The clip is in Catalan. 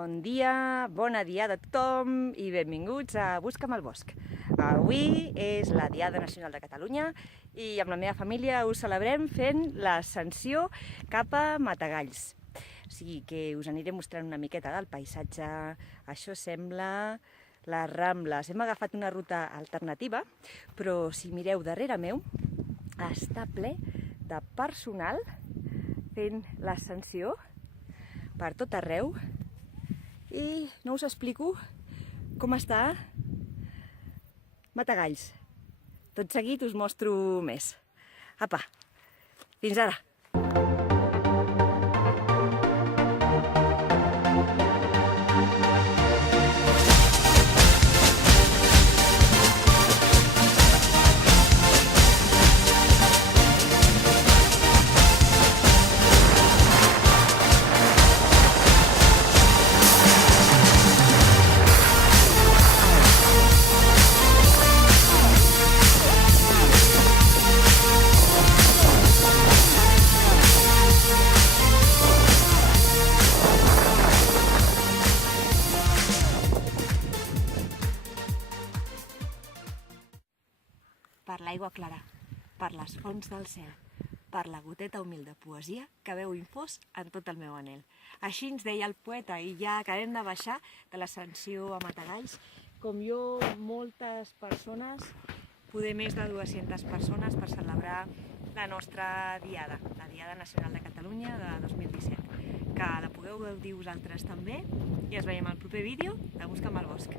Bon dia, bona diada a tothom i benvinguts a Busca'm al bosc. Avui és la Diada Nacional de Catalunya i amb la meva família ho celebrem fent l'ascensió cap a Matagalls. O sigui que us aniré mostrant una miqueta del paisatge. Això sembla les Rambles. Hem agafat una ruta alternativa, però si mireu darrere meu, està ple de personal fent l'ascensió per tot arreu. I no us explico com està Matagalls. Tot seguit us mostro més. Apa, fins ara! Per l'aigua clara, per les fonts del cel, per la goteta humil de poesia que veu infós en tot el meu anhel. Així ens deia el poeta, i ja acabem de baixar de l'ascensió a Matagalls. Com jo, moltes persones, poder més de 200 persones per celebrar la nostra Diada, la Diada Nacional de Catalunya de 2017. Que la pugueu gaudir vosaltres també i ens veiem al proper vídeo de Busca'm al bosc.